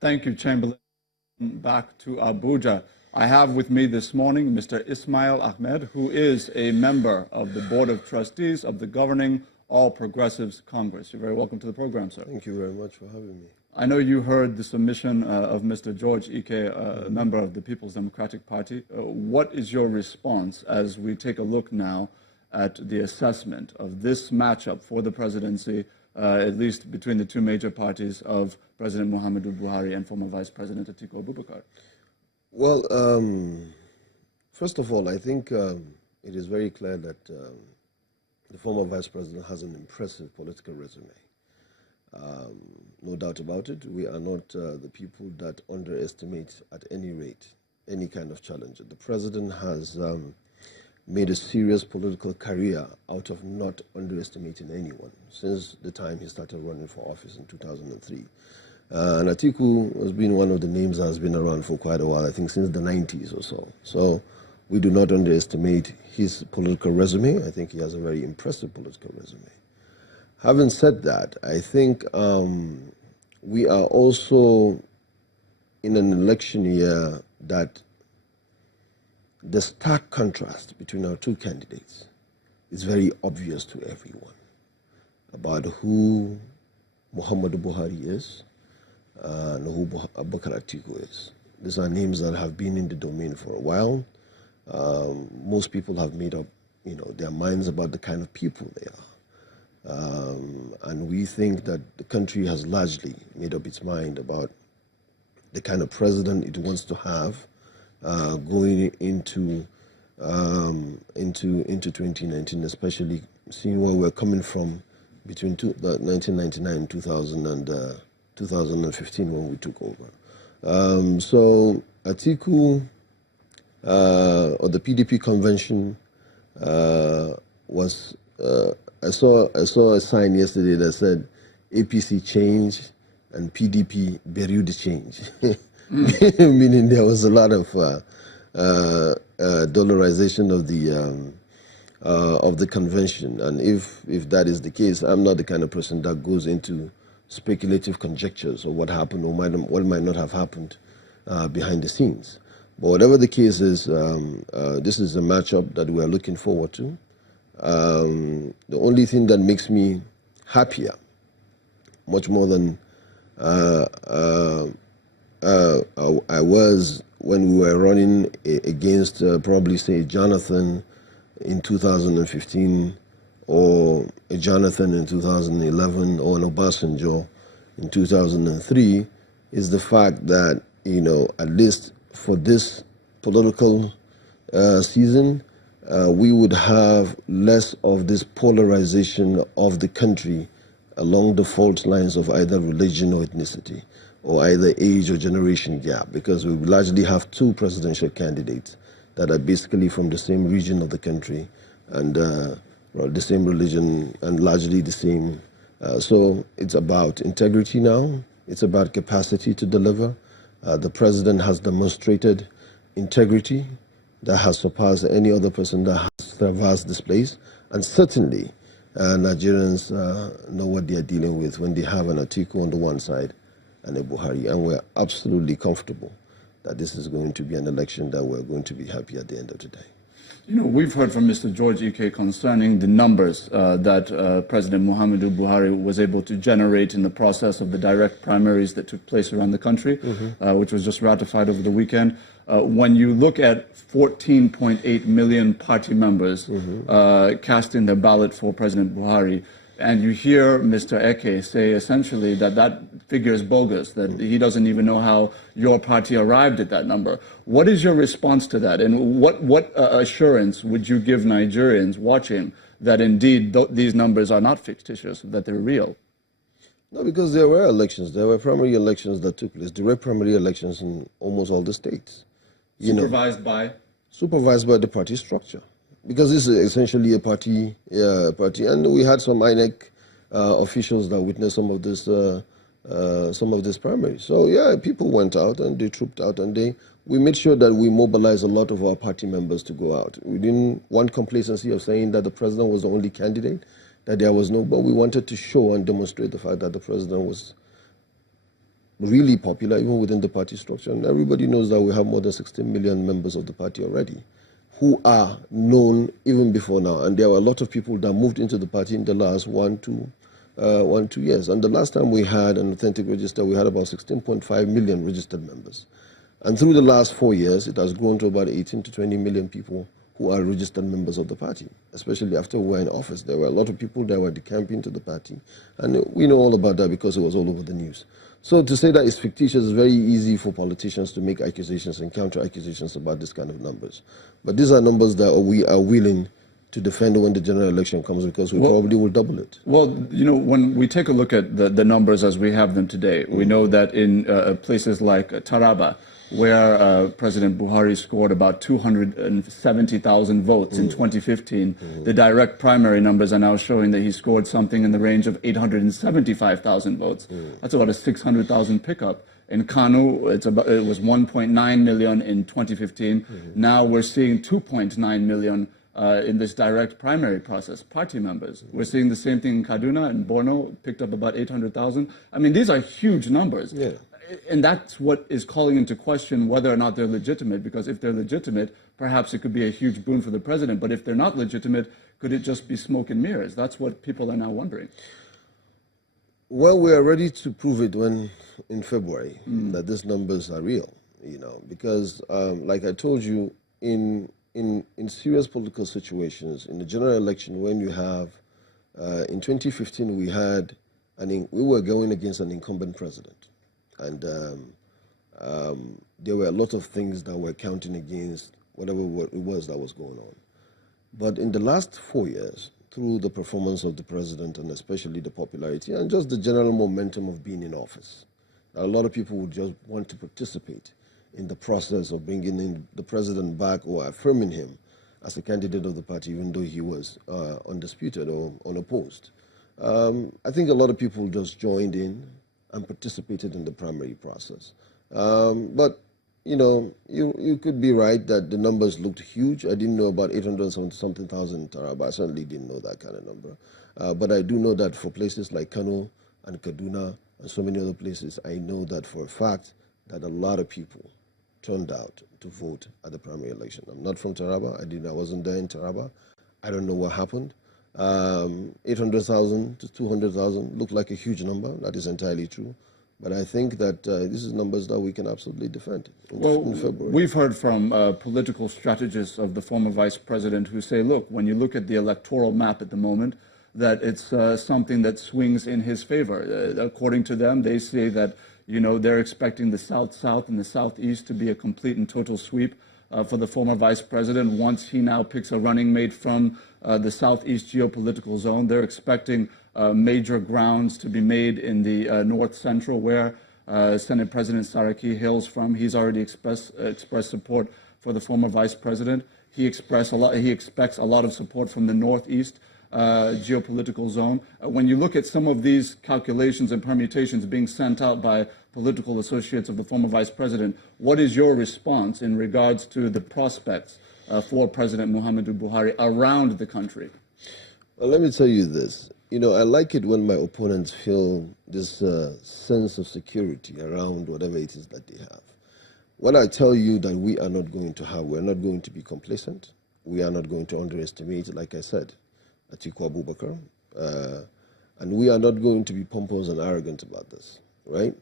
Thank you, Chamberlain. Back to Abuja. I have with me this morning Mr. Ismail Ahmed, who is a member of the Board of Trustees of the governing All Progressives Congress. You're very welcome to the program, sir. Thank you very much for having me. I know you heard the submission of Mr. George Ike, a member of the People's Democratic Party. What is your response as we take a look now at the assessment of this matchup for the presidency, at least between the two major parties of President Muhammadu Buhari and former Vice President Atiku Abubakar? Well, first of all, I think it is very clear that the former Vice President has an impressive political resume. No doubt about it. We are not the people that underestimate at any rate any kind of challenge. The President has made a serious political career out of not underestimating anyone since the time he started running for office in 2003. And Atiku has been one of the names that has been around for quite a while, I think since the 90s or so. So we do not underestimate his political resume. I think he has a very impressive political resume. Having said that, I think we are also in an election year that the stark contrast between our two candidates is very obvious to everyone about who Muhammadu Buhari is and who Abubakar Atiku is. These are names that have been in the domain for a while. Most people have made up, their minds about the kind of people they are. And we think that the country has largely made up its mind about the kind of president it wants to have going into 2019, especially seeing where we're coming from between 1999 and 2015 when we took over. So Atiku or the PDP convention was. I saw a sign yesterday that said APC change and PDP bury the change, meaning there was a lot of dollarization of the convention. And if that is the case, I'm not the kind of person that goes into speculative conjectures of what happened or what might not have happened behind the scenes. But whatever the case is, this is a matchup that we are looking forward to. The only thing that makes me happier, much more than I was when we were running against probably say Jonathan in 2015 or a Jonathan in 2011 or an Obasanjo in 2003, is the fact that, at least for this political season, we would have less of this polarization of the country along the fault lines of either religion or ethnicity, or either age or generation gap, because we largely have two presidential candidates that are basically from the same region of the country and the same religion and largely the same. So it's about integrity now. It's about capacity to deliver. The president has demonstrated integrity that has surpassed any other person that has traversed this place. And certainly, Nigerians know what they are dealing with when they have an Atiku on the one side and a Buhari. And we're absolutely comfortable that this is going to be an election that we're going to be happy at the end of the day. We've heard from Mr. George Ike concerning the numbers that President Muhammadu Buhari was able to generate in the process of the direct primaries that took place around the country, which was just ratified over the weekend. When you look at 14.8 million party members casting their ballot for President Buhari, and you hear Mr. Eke say essentially that figure is bogus, that he doesn't even know how your party arrived at that number. What is your response to that? And what assurance would you give Nigerians watching that indeed these numbers are not fictitious, that they're real? No, because there were elections. There were primary elections that took place, direct primary elections in almost all the states. Supervised by? Supervised by the party structure. Because this is essentially a party, and we had some INEC officials that witnessed some of this primaries. So yeah, people went out and they trooped out, and we made sure that we mobilized a lot of our party members to go out. We didn't want complacency of saying that the president was the only candidate, that there was no, but we wanted to show and demonstrate the fact that the president was really popular even within the party structure. And everybody knows that we have more than 16 million members of the party already who are known even before now. And there were a lot of people that moved into the party in the last 2 years. And the last time we had an authentic register, we had about 16.5 million registered members. And through the last 4 years, it has grown to about 18 to 20 million people who are registered members of the party, especially after we were in office. There were a lot of people that were decamping to the party. And we know all about that because it was all over the news. So to say that it's fictitious is very easy for politicians to make accusations and counter accusations about this kind of numbers. But these are numbers that we are willing to defend when the general election comes, because we probably will double it. Well, you know, when we take a look at the numbers as we have them today, we know that in places like Taraba, where President Buhari scored about 270,000 votes in 2015, the direct primary numbers are now showing that he scored something in the range of 875,000 votes. That's about a 600,000 pickup. In Kanu, it was 1.9 million in 2015. Now we're seeing 2.9 million in this direct primary process, party members. We're seeing the same thing in Kaduna and Borno, picked up about 800,000. I mean, these are huge numbers. Yeah. And that's what is calling into question whether or not they're legitimate, because if they're legitimate, perhaps it could be a huge boon for the president. But if they're not legitimate, could it just be smoke and mirrors? That's what people are now wondering. Well, we are ready to prove it in February that these numbers are real, you know, because like I told you, in serious political situations, in the general election, when you have, in 2015, we were going against an incumbent president. And there were a lot of things that were counting against whatever it was that was going on. But in the last 4 years, through the performance of the president and especially the popularity and just the general momentum of being in office, a lot of people would just want to participate in the process of bringing in the president back or affirming him as a candidate of the party, even though he was undisputed or unopposed. I think a lot of people just joined in and participated in the primary process. But, you know, you could be right that the numbers looked huge. I didn't know about 870-something thousand in Taraba. I certainly didn't know that kind of number. But I do know that for places like Kano and Kaduna and so many other places, I know that for a fact that a lot of people turned out to vote at the primary election. I'm not from Taraba. I wasn't there in Taraba. I don't know what happened. 800,000 to 200,000 look like a huge number. That is entirely true. But I think that this is numbers that we can absolutely defend in February. We've heard from political strategists of the former vice president who say, look, when you look at the electoral map at the moment, that it's something that swings in his favor. According to them, they say that, you know, they're expecting the South-South and the Southeast to be a complete and total sweep for the former vice president once he now picks a running mate from the Southeast geopolitical zone. They're expecting major grounds to be made in the North Central, where Senate President Saraki hails from. He's already expressed support for the former vice president. He expects a lot of support from the Northeast geopolitical zone. When you look at some of these calculations and permutations being sent out by political associates of the former vice president, what is your response in regards to the prospects for President Muhammadu Buhari around the country? Well, let me tell you this. You know, I like it when my opponents feel this sense of security around whatever it is that they have. What I tell you that we are not going to have, we're not going to be complacent. We are not going to underestimate, like I said, Atiku Abubakar. And we are not going to be pompous and arrogant about this, right?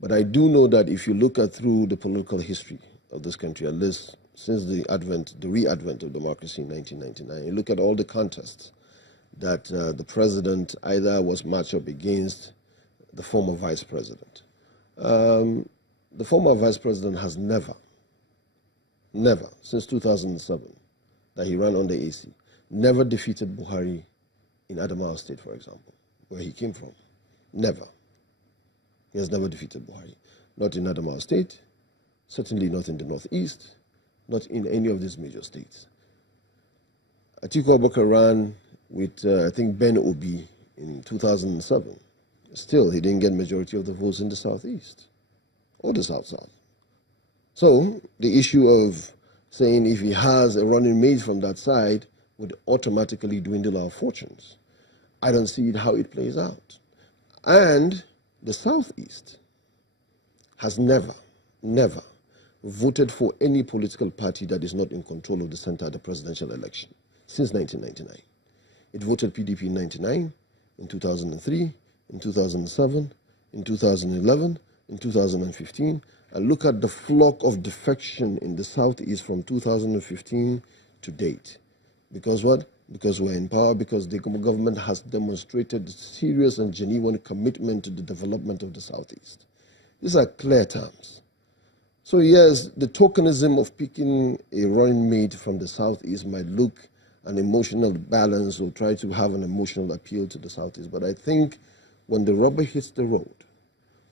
But I do know that if you look at through the political history of this country, at least since the re-advent of democracy in 1999, you look at all the contests that the president either was matched up against the former vice president. The former vice president has never, since 2007, that he ran under AC, never defeated Buhari in Adamawa State, for example, where he came from. Never. He has never defeated Buhari. Not in Adamawa State, certainly not in the Northeast, not in any of these major states. Atiku Abubakar ran with, I think, Ben Obi in 2007. Still, he didn't get majority of the votes in the Southeast or the South-South. So the issue of saying if he has a running mate from that side would automatically dwindle our fortunes. I don't see how it plays out. And the Southeast, has never voted for any political party that is not in control of the center at the presidential election since 1999. It voted PDP in 99, in 2003, in 2007, in 2011, in 2015, and look at the flock of defection in the Southeast from 2015 to date. Because what? Because we're in power, because the government has demonstrated serious and genuine commitment to the development of the Southeast. These are clear terms. So yes, the tokenism of picking a running mate from the Southeast might look an emotional balance or try to have an emotional appeal to the Southeast. But I think when the rubber hits the road,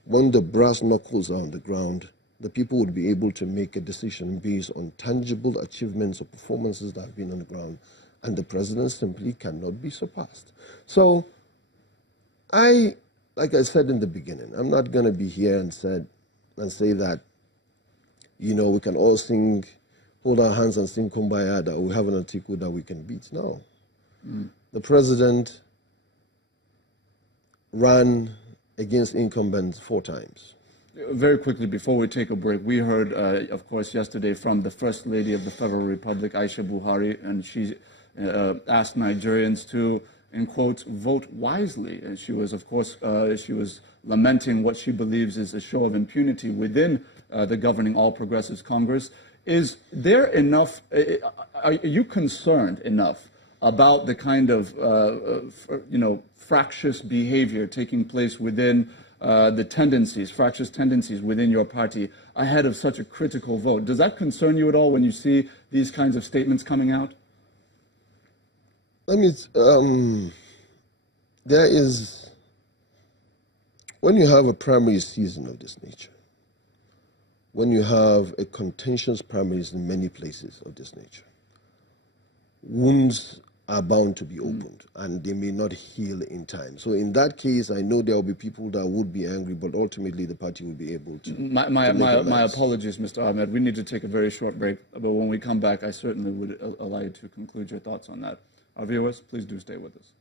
when the brass knuckles are on the ground, the people would be able to make a decision based on tangible achievements or performances that have been on the ground, and the president simply cannot be surpassed. So like I said in the beginning, I'm not going to be here and say that, you know, we can all sing, hold our hands and sing Kumbaya, that we have an Atiku that we can beat. No. The president ran against incumbents 4 times. Very quickly, before we take a break, we heard, of course, yesterday from the First Lady of the Federal Republic, Aisha Buhari, and she asked Nigerians to, in quotes, vote wisely. And she was, of course, she was lamenting what she believes is a show of impunity within the governing All Progressives Congress. Is there enough, are you concerned enough about the kind of, fractious behavior taking place within the fractious tendencies within your party ahead of such a critical vote? Does that concern you at all when you see these kinds of statements coming out? I mean, there is, when you have a primary season of this nature, when you have a contentious primaries in many places of this nature, wounds are bound to be opened, and they may not heal in time. So in that case, I know there will be people that would be angry, but ultimately the party will be able to. My apologies, Mr. Ahmed. We need to take a very short break, but when we come back, I certainly would allow you to conclude your thoughts on that. Our viewers, please do stay with us.